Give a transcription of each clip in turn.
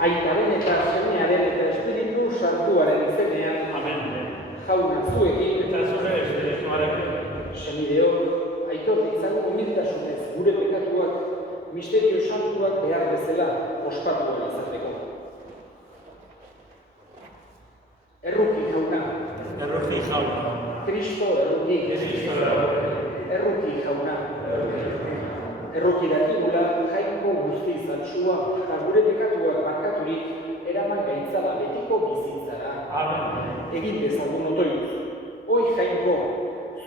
Aitaren eta Semearen eta Espiritu Santuaren izenean. Amen. Jauna zuekin. Eta zure espirituarekin. Senideok, aitor ditzagun humiltasunez gure pekatuak, misterio santuak behar bezala ospatu ahal izateko. Erruki jauna. Erruki jauna. Kristo erruki. Kristo erruki. Erruki jauna. Erruki dakigula jainko guzti zantzua eta gure pekatuak markaturik eraman gaitzala betiko bizitzara. Amen. Egin dezagun otoitz. Hoi jainko,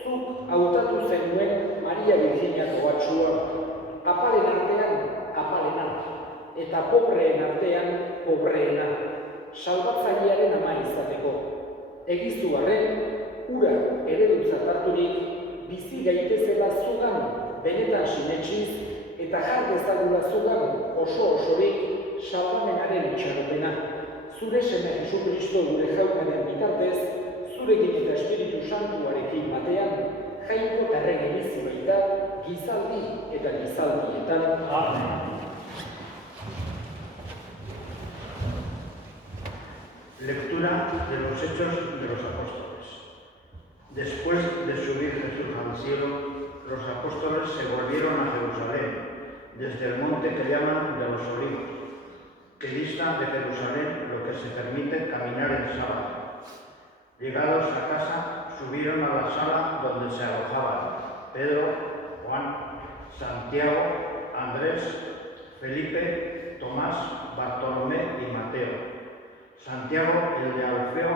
zuk hautatu zenuen Maria Virginiako atxua, apalen artean apalena, eta pobreen artean pobreena, salbatzailearen ama izateko. Egizu arren, ura eredutzat harturik, bizi gaitezela zugan, benetan sinetsiz, eta jar dezagula zugan oso-osorik salbamenaren itxaropena. Zure seme Jesukristo gure jaunaren bitartez, zurekin eta Espiritu Santuarekin batean, jainko tarren egizi baita, gizaldi eta gizaldietan. Amen. Lectura de los Hechos de los Apóstoles. Después de subir Jesús al cielo, los apóstoles se volvieron a Jerusalén, desde el monte que llaman de los Olivos, que dista de Jerusalén lo que se permite caminar en sábado. Llegados a casa, subieron a la sala donde se alojaban Pedro, Juan, Santiago, Andrés, Felipe, Tomás, Bartolomé y Mateo, Santiago el de Alfeo,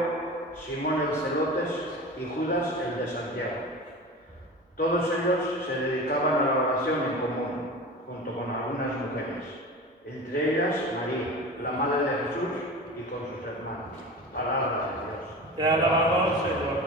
Simón el Celotes y Judas el de Santiago. Todos ellos se dedicaban a la oración en común, junto con algunas mujeres, entre ellas María, la madre de Jesús, y con sus hermanos. Palabra de Dios. Te alabamos, Señor.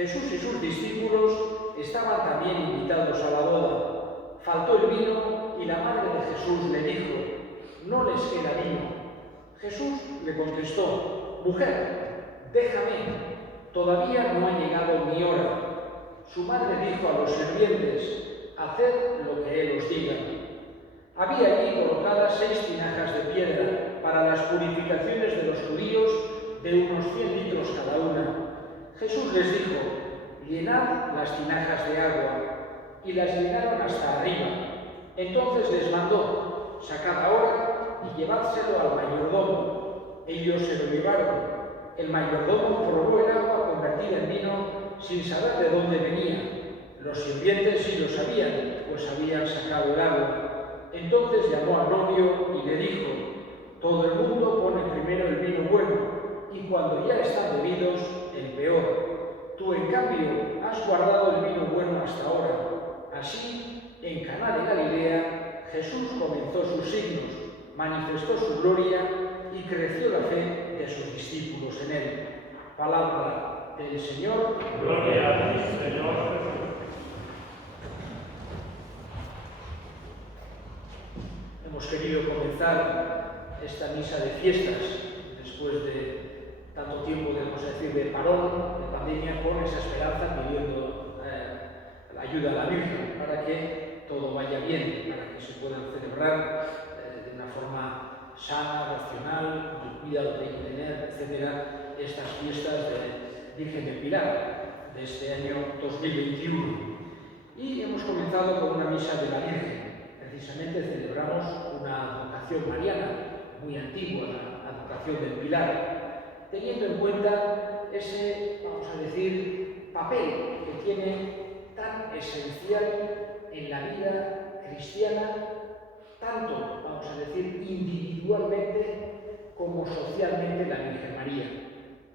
Jesús y sus discípulos estaban también invitados a la boda. Faltó el vino y la madre de Jesús le dijo: no les queda vino. Jesús le contestó: mujer, déjame, todavía no ha llegado mi hora. Su madre dijo a los sirvientes: haced lo que él os diga. Había allí colocadas 6 tinajas de piedra para las purificaciones de los judíos, de unos 100 litros cada una. Jesús les dijo: llenad las tinajas de agua, y las llenaron hasta arriba. Entonces les mandó: sacad ahora y llevádselo al mayordomo. Ellos se lo llevaron. El mayordomo probó el agua convertida en vino sin saber de dónde venía. Los sirvientes sí lo sabían, pues habían sacado el agua. Entonces llamó al novio y le dijo: todo el mundo pone primero el vino bueno, y cuando ya están bebidos, el peor. Tú, en cambio, has guardado el vino bueno hasta ahora. Así, en Caná de Galilea, Jesús comenzó sus signos, manifestó su gloria y creció la fe de sus discípulos en él. Palabra del Señor. Gloria a ti, Señor Jesús. Hemos querido comenzar esta misa de fiestas después de tanto tiempo, debemos decir, de parón, de pandemia, con esa esperanza, pidiendo la ayuda a la Virgen para que todo vaya bien, para que se puedan celebrar de una forma sana, racional, con el cuidado que hay que tener, etcétera, estas fiestas de Virgen del Pilar de este año 2021. Y hemos comenzado con una misa de la Virgen. Precisamente celebramos una advocación mariana muy antigua, la advocación del Pilar, teniendo en cuenta ese, vamos a decir, papel que tiene tan esencial en la vida cristiana, tanto, vamos a decir, individualmente como socialmente la Virgen María.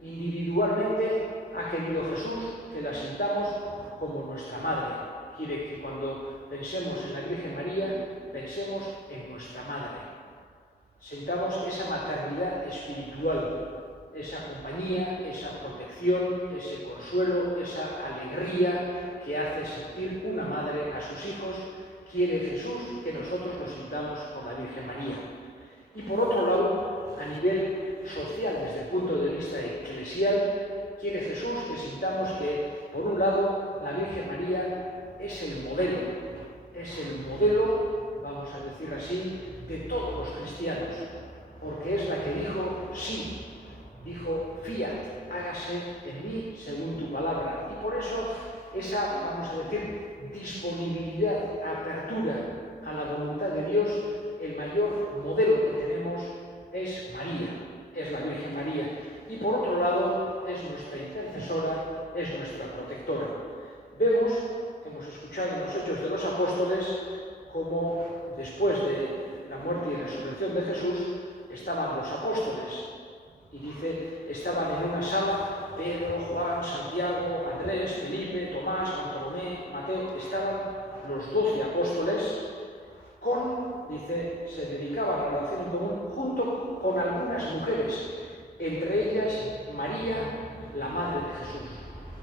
Individualmente ha querido Jesús que la sintamos como nuestra madre. Quiere que cuando pensemos en la Virgen María, pensemos en nuestra madre. Sintamos esa maternidad espiritual, esa compañía, esa protección, ese consuelo, esa alegría que hace sentir una madre a sus hijos. Quiere Jesús que nosotros lo sintamos con la Virgen María. Y por otro lado, a nivel social, desde el punto de vista eclesial, quiere Jesús que sintamos que, por un lado, la Virgen María es el modelo, vamos a decir así, de todos los cristianos, porque es la que dijo sí, dijo fiat, hágase en mí según tu palabra. Y por eso esa, vamos a decir, disponibilidad, apertura a la voluntad de Dios, el mayor modelo que tenemos es María, es la Virgen María. Y por otro lado, es nuestra intercesora, es nuestra protectora. Vemos, hemos escuchado en los Hechos de los Apóstoles, como después de la muerte y resurrección de Jesús, estaban los apóstoles. Y dice, estaban en una sala, Pedro, Juan, Santiago, Andrés, Felipe, Tomás, Bartolomé, Mateo, estaban los 12 apóstoles dice, se dedicaban a la oración en común junto con algunas mujeres, entre ellas María, la Madre de Jesús.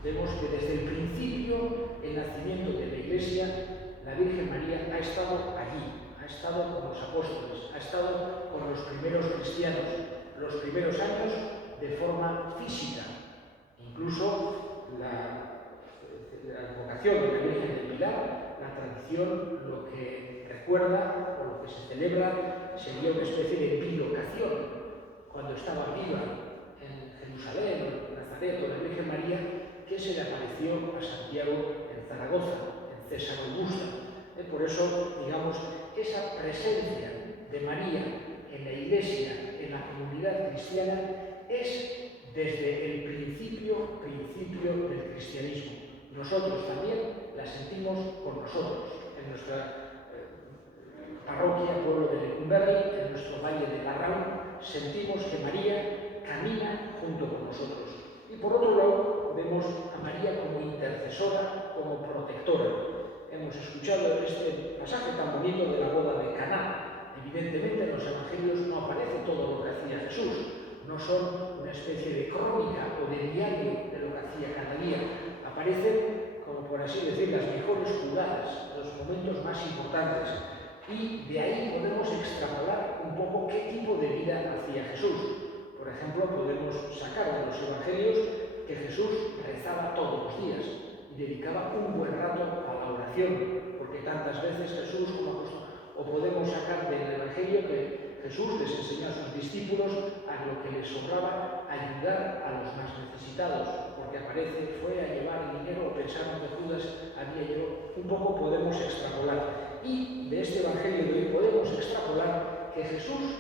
Vemos que desde el principio, el nacimiento de la Iglesia, la Virgen María ha estado allí, ha estado con los apóstoles, ha estado con los primeros cristianos, los primeros años de forma física. Incluso la advocación de la Virgen del Pilar, la tradición, lo que recuerda o lo que se celebra sería una especie de bilocación. Cuando estaba viva en Jerusalén, en Nazaret, la Virgen María, que se le apareció a Santiago en Zaragoza, en César Augusta. Por eso, digamos, esa presencia de María en la Iglesia, en la comunidad cristiana, es desde el principio del cristianismo. Nosotros también la sentimos con nosotros, en nuestra parroquia, pueblo de Lecumberri, en nuestro valle de Larraún, sentimos que María camina junto con nosotros. Y por otro lado, vemos a María como intercesora, como protectora. Hemos escuchado este pasaje tan bonito de la boda de Caná. Evidentemente, en los evangelios no aparece todo lo que hacía Jesús. No son una especie de crónica o de diario de lo que hacía cada día. Aparecen, como por así decir, las mejores jugadas, los momentos más importantes. Y de ahí podemos extrapolar un poco qué tipo de vida hacía Jesús. Por ejemplo, podemos sacar de los evangelios que Jesús rezaba todos los días y dedicaba un buen rato a la oración, porque tantas veces Jesús, o podemos sacar del evangelio que Jesús les enseñó a sus discípulos a lo que les sobraba ayudar a los más necesitados, porque aparece, fue a llevar el dinero, o pensaron que Judas había llevado. Un poco podemos extrapolar. Y de este evangelio de hoy podemos extrapolar que Jesús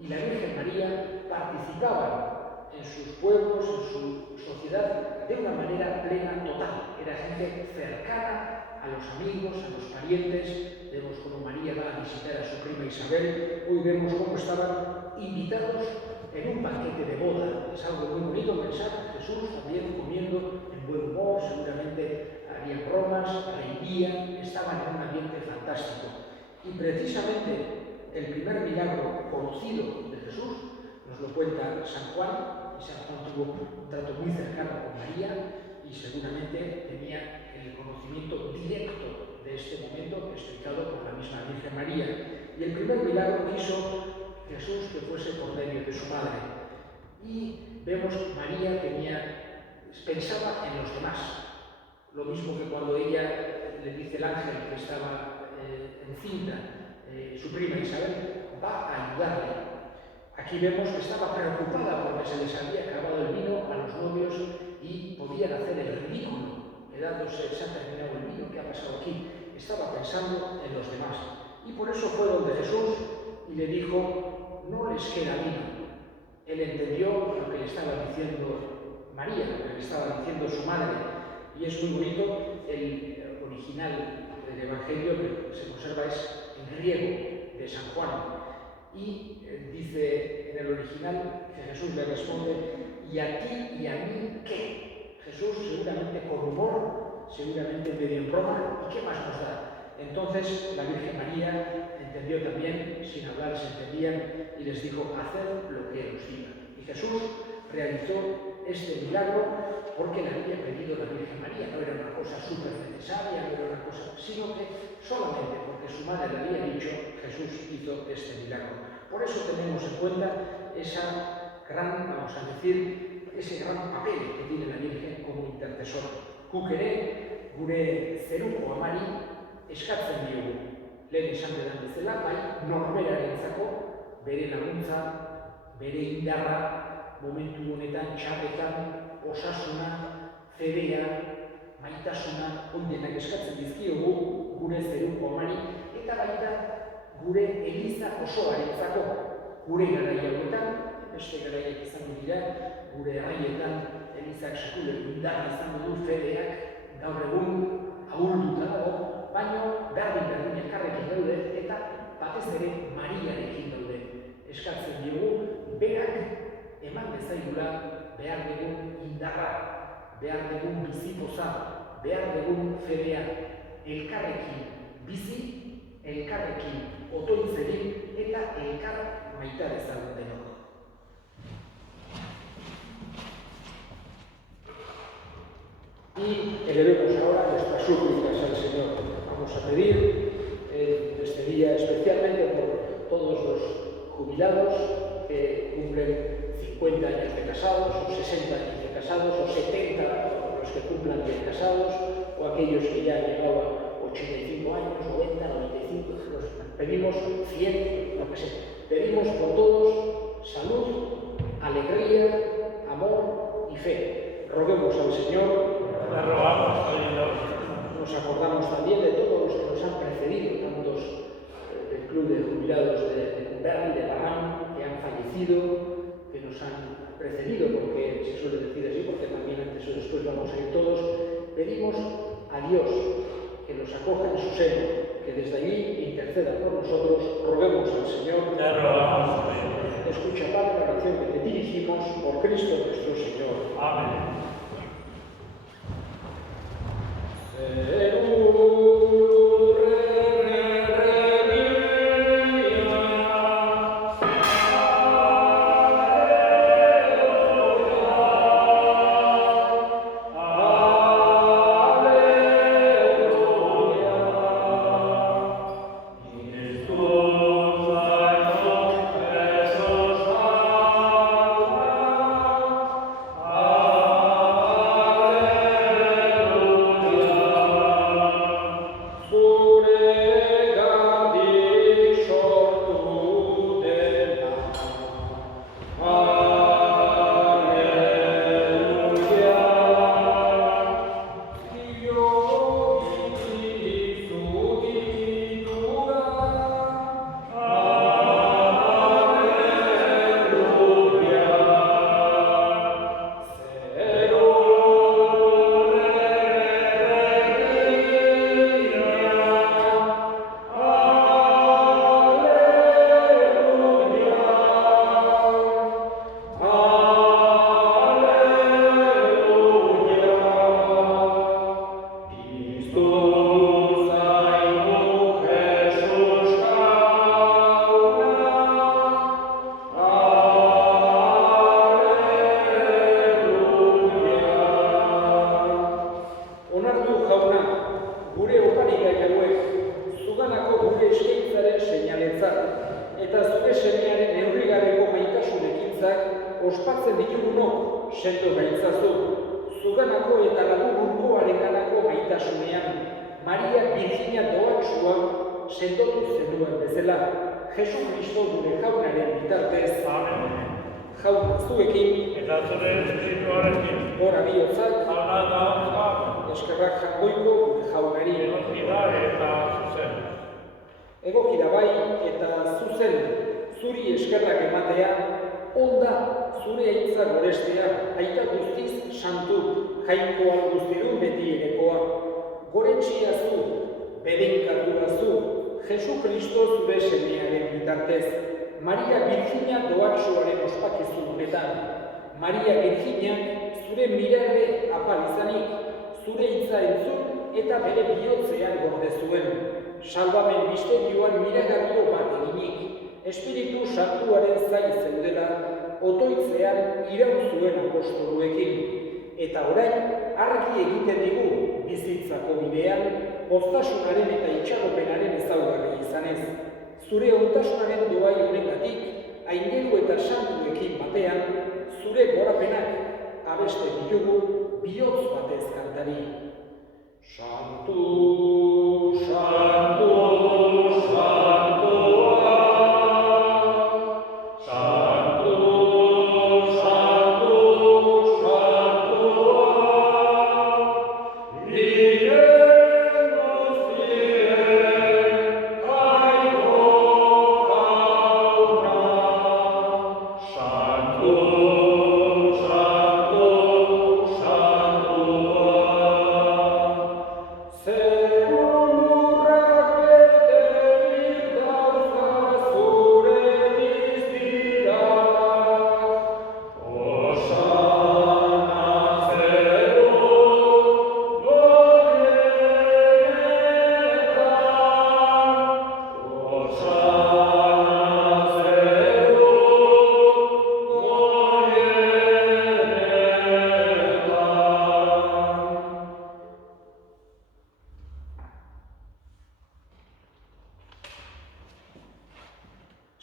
y la Virgen María participaban en sus pueblos, en su sociedad, de una manera plena, total. Era gente cercana a los amigos, a los parientes. Vemos cómo María va a visitar a su prima Isabel. Hoy vemos cómo estaban invitados en un banquete de boda. Es algo muy bonito pensar Jesús también comiendo en buen humor, seguramente había bromas, reirían, estaban en un ambiente fantástico. Y precisamente el primer milagro conocido de Jesús Nos lo cuenta San Juan, y San Juan tuvo un trato muy cercano con María y seguramente tenía el conocimiento directo de este momento explicado por la misma Virgen María. Y el primer milagro quiso Jesús que fuese por medio de su madre. Y vemos que María pensaba en los demás. Lo mismo que cuando ella le dice el ángel que estaba encinta, su prima Isabel, va a ayudarle. Aquí vemos que estaba preocupada porque se les había acabado el vino a los novios y podían hacer el ridículo, quedándose, se ha terminado el vino, ¿qué ha pasado aquí? Estaba pensando en los demás. Y por eso fue donde Jesús y le dijo, no les queda vino. Él entendió lo que le estaba diciendo María, lo que le estaba diciendo su madre. Y es muy bonito, el original del Evangelio que se conserva es en griego de San Juan. Y dice en el original que Jesús le responde, ¿y a ti y a mí qué? Jesús seguramente con humor, seguramente medio en broma, ¿y qué más nos da? Entonces la Virgen María entendió también, sin hablar se entendían, y les dijo, haced lo que os diga. Y Jesús realizó este milagro porque le había pedido la Virgen María, no era una cosa súper necesaria, no era una cosa, sino que solamente porque su madre le había dicho, Jesús hizo este milagro. Por eso tenemos en cuenta esa gran, vamos a decir, ese gran papel que tiene la Virgen como intercesora. Kukere, gure zeruko amari, eskatzen diogu. Lehen esan bedan bezala, bai, norberarentzako bere laguntza, bere indarra, momentu honetan, txapetan, osasuna, fedea, maitasuna, ondenak eskatzen dizkiogu gure zeruko amari, eta baita gure eliza osoarentzako, gure garaia hauetan, beste garaiak izango dira, gure garaietan elizak sekuleko indarra izango du fedeak, gaur egun ahulduta dago, baina berdin elkarrekin daude eta batez ere Mariarekin daude. Eskatzen diogu, berak eman bezaigula behar dugun indarra, behar dugun bizipoza, behar dugun fedea, elkarrekin bizi, elkarrekin otoitzerin eta elkar maita dezagun denok. Y elevemos ahora nuestras súplicas al Señor. Vamos a pedir este día especialmente por todos los jubilados que cumplen 50 años de casados, o 60 años de casados, o 70 los que cumplan de casados, o aquellos que ya han llegado a 85 años, 90, 95, los pedimos 100, lo que sea. Pedimos por todos salud, alegría, amor y fe. Roguemos al Señor. Nos acordamos también de todos los que nos han precedido, tantos del Club de Jubilados de Cumberland, de Barran, que han fallecido, que nos han precedido, porque se suele decir así, porque también antes o después vamos a ir todos. Pedimos a Dios que los acoja en su seno, que desde allí interceda por nosotros. Roguemos al Señor. Escucha, Padre, la oración que te dirigimos por Cristo nuestro Señor. Amén. Amen. ospatzen ditugunok sendo gaitzazu, zuganako eta laburburkoarenganako maitasunean, Maria Virginia doatsua sendotu zenuen bezala, Jesu Kristo gure jaunaren bitartez. Amen. Jauna zuekin, Eta zure espirituarekin. gora bihotzak, Jauna da hau eskerrak jangoiko gure jaunari. egokida eta zuzen. Egokira bai eta zuzen, zuri eskerrak ematea, onda zure aitza gorestea, aita guztiz santu, jainkoa guztirun beti erekoa. Goretxia zu, bedinkatua zu, Jesu Kristo zure semearen bitartez, Maria Virginia doatsuaren ospakizunetan, Maria Virginia zure mirarre apal izanik, zure hitza entzun eta bere bihotzean gorde zuen, salbamen misterioan miragarrio bat eginik, Espiritu Santuaren zain zeudela, otoitzean iraun zuen apostoluekin. Eta orain, argi egiten digu bizitzako bidean, poztasunaren eta itxaropenaren ezaugarri izanez. Zure ontasunaren doai honengatik, aingelu eta santuekin batean, zure gorapenak abeste ditugu bihotz batez kantari. Santu, santu, santua.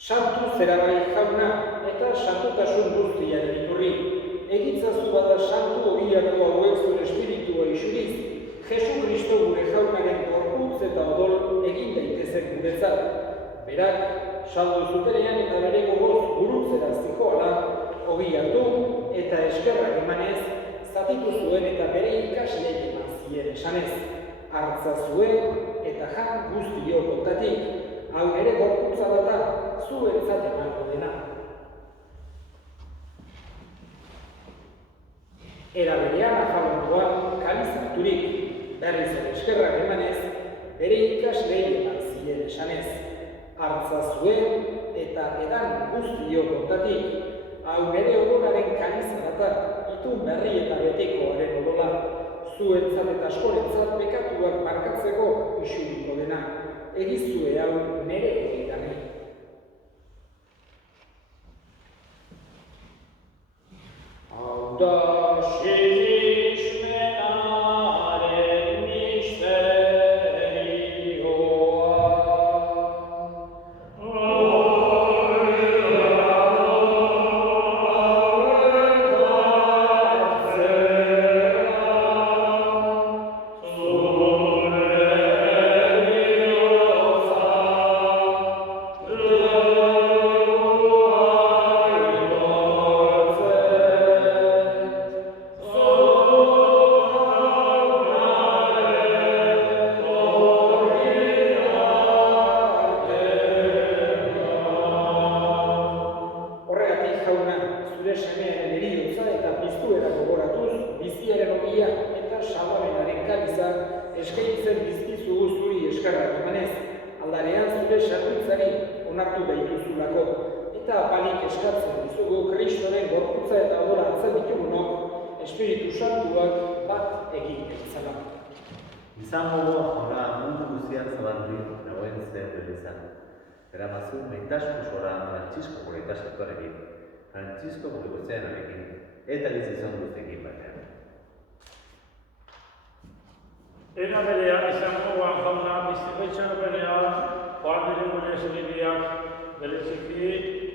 Santu zeragai jauna eta santutasun guztiaren iturri. Egitzazu bada santu ogiako hauek zure espiritua isuriz, Jesu Kristo gure jaunaren gorputz eta odol egin daitezen guretzat. Berak, saldu zutenean eta bere gogoz gurutzera zikoala, ogi hartu eta eskerrak emanez, zatitu zuen eta bere ikaslei eman zien esanez. Hartza zuen eta jan guztio kontatik, hau ere gorputza data, zuentzat emango dena. Era berean afalondoan kalizaturik, berriz ere eskerrak emanez, bere ikaslei eman zien esanez. Hartza zuen eta edan guztio kontatik, hau bere odolaren kalizarata, itun berri eta betikoaren odola, zuentzat eta askorentzat bekatuak markatzeko isuriko dena. Egizue hau nere egitane. Hau da sinismenaren misterioa. Eskaintzen bizkizugu zuri eskarrak emanez, aldarean zure sarbitzari onartu gaituzulako, eta apalik eskatzen dizugu Kristoren gorputza eta odola hartzen ditugunok, Espiritu Santuak bat egin gaitzala. Izango jauna mundu guztian zabaldurik nagoen zer belizan. Eramazu maitaskusora Frantzisko gure ikasaktorekin, Frantzisko gure guztianarekin, eta gizizan guztiekin batean. Era berean izango jauna biztiko itxaropenean, joan diren gure zuribiak bereziki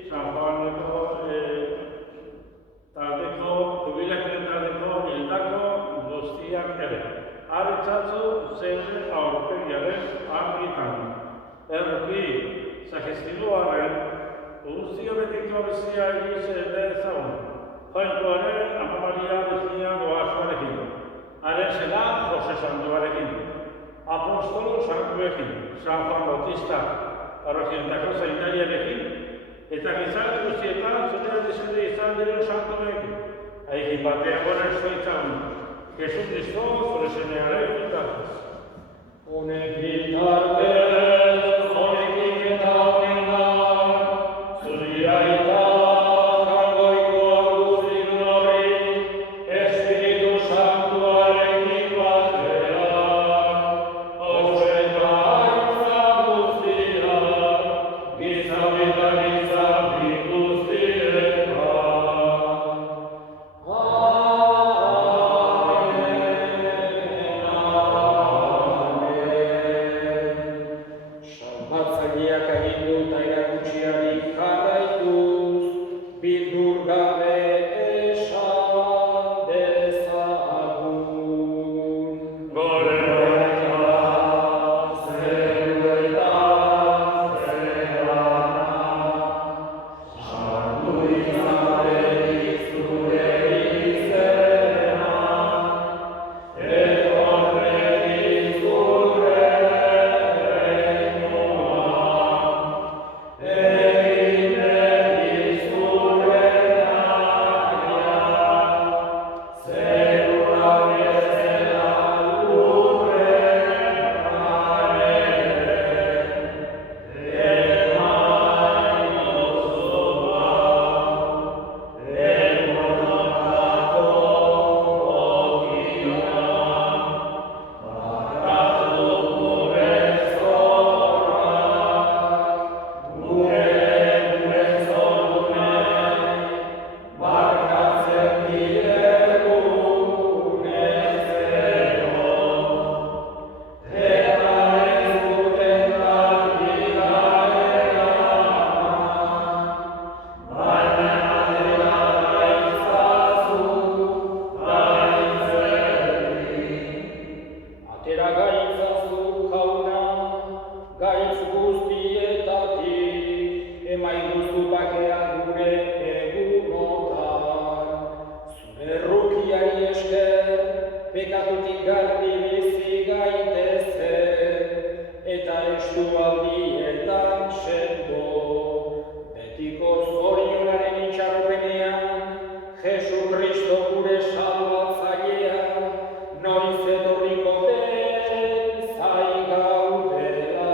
San Juaneko bizia egiz dezagun. Jainkoaren Ama Maria bezina doazuarekin. Haren zelan Jose Santuarekin. Apostolo Santuekin, San Juan Bautista, parrokientako zaindariarekin, eta gizarte guztietan zure desende izan diren santuekin. Aikin batean gora estoitzagun. Jesu Kristo zure semearen bitartez. Honek bitartez, honekin eta honengan, zuri aita jangoiko augustin horri, Espiritu Santuarekin batean, hauze eta aitza guztia, gizam eta gizami guztietan. Salbatzaileak agindu eta erakutsiari jarraituz, bildur gabe esan dezagun. Goretan, zeruetan, zerana, sartu izaterik zure izena, etorretik zure Atera gaitzazu jauna, gaitz guztietatik, emaiguzu bakea gure egunotan. Zure errukiari esker, pekatutik garbi bizi gaitezen, eta estualdietan sendo. Betiko zorionaren itxaropenean, Jesu Kristo gure salbatzailea, noiz etorriko den zai gaudela.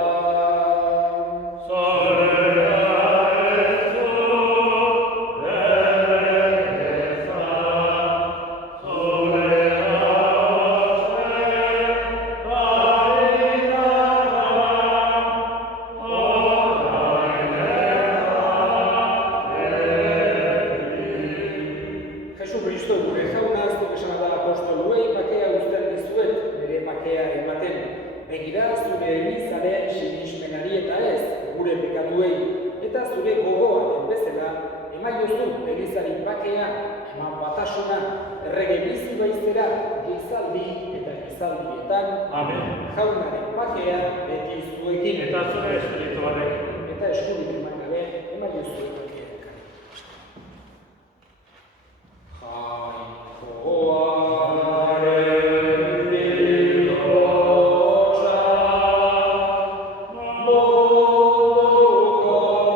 Jesu Kristo gure jauna, zuk esan da apostoluei, bakea uzten dizuet, nire bakea ematen. Begira zure elizaren sinismenari eta ez, gure pekatuei, eta zure gogoaren bezala, emaiozu elizari bakea, eman batasuna, errege bizi baizera, gizaldi eta gizaldietan, Amen. jaunaren bakea beti zuekin. Eta zure espirituarekin. Eta eskurik eman gabe, emaiozu bakea. Jainkoaren bihotza, munduko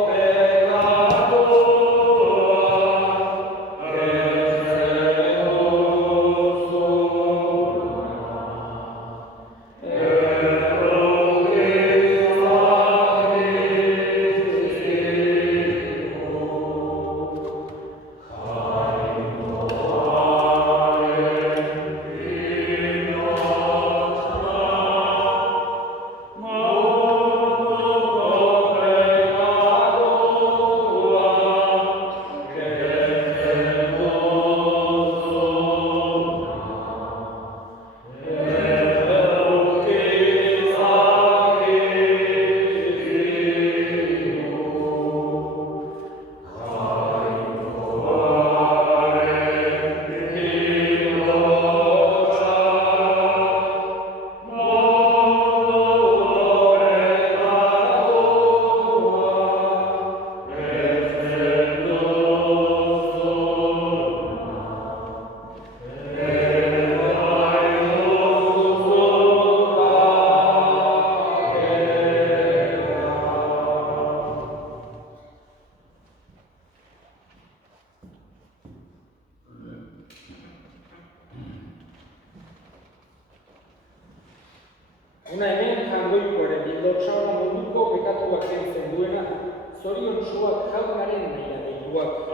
pekatua, kentzen duzuna, errukizak Una hemen jangoikoaren bildotxauna munduko bekatuak kentzen duena, zorion soak jaunaren naia deituak.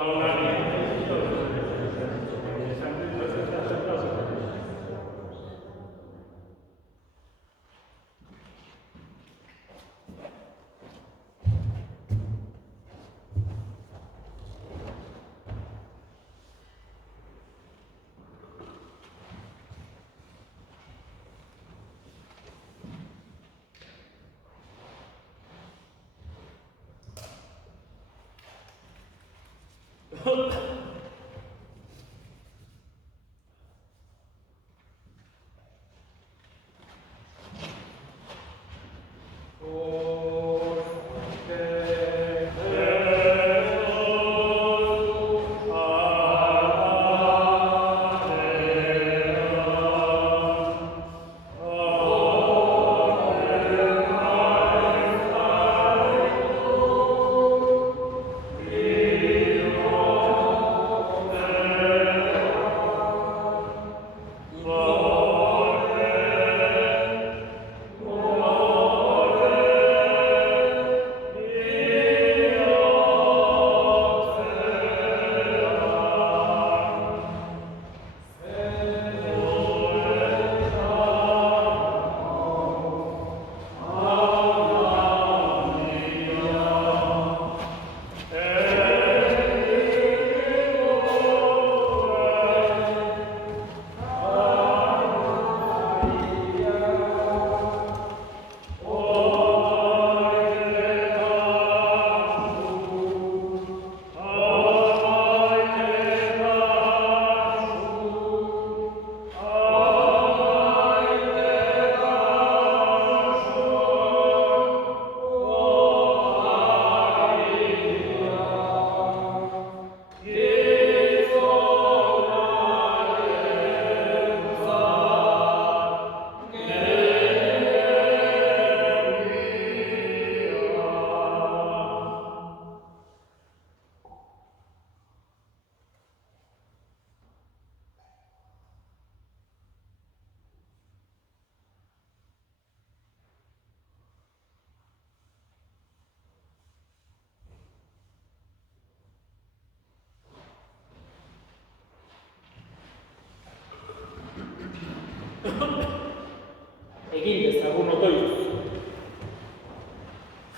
Egin dezagun otoitz.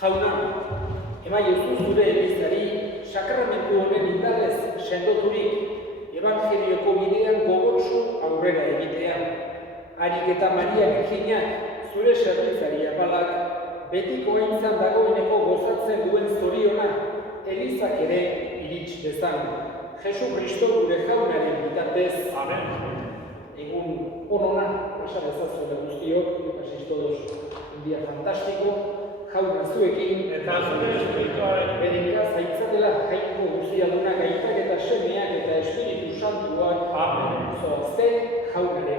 Jauna, emaiozu zure elizari sakramentu honen indarrez sendoturik Evangelioko bidean gogotsu aurrera egitean. Harik eta Maria Virginak zure zerbitzari apalak betiko aintzan dagoeneko gozatzen duen zoriona elizak ere irits dezan. Jesu Kristo gure jaunaren bitartez. Amen. Egun onona, pasa dezazuela guztiok, paséis todos un día fantástico, jauna zuekin, Eta zure espirituaren bedinka zaitzatela jainko guztia duna gaitak eta semeak eta espiritu santuak, Amen. zoazte jaunare